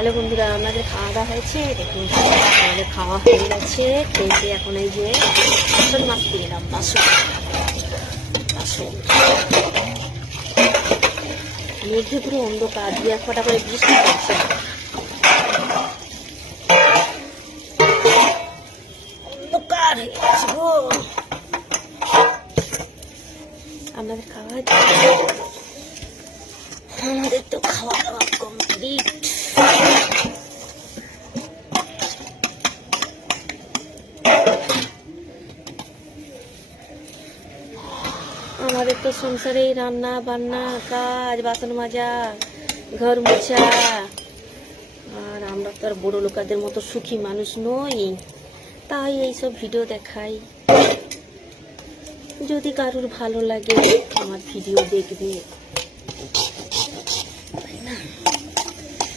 Hello বন্ধুরা, আমাদের খাওয়া দাওয়া হয়েছে। দেখুন আমাদের খাওয়া হয়ে গেছে। খেয়ে এখন এই যে বাসন মাজতে গেলাম। বাসন মেঘে পুরো অন্ধকার, দু এক ফোঁটা করে বৃষ্টি পড়ছে। অন্ধকার হয়ে গেছে গো। আমাদের খাওয়া হয়েছে, আমাদের তো খাওয়া দাওয়া কমপ্লিট। আমাদের তো সংসারে রান্না বান্না কাজ, বাসন মাজা, ঘর মোছা। আর আমরা তো আর বড় লোকেদের মতো সুখী মানুষ নই, তাই এইসব ভিডিও দেখাই। যদি কারোর ভালো লাগে আমার ভিডিও দেখবে।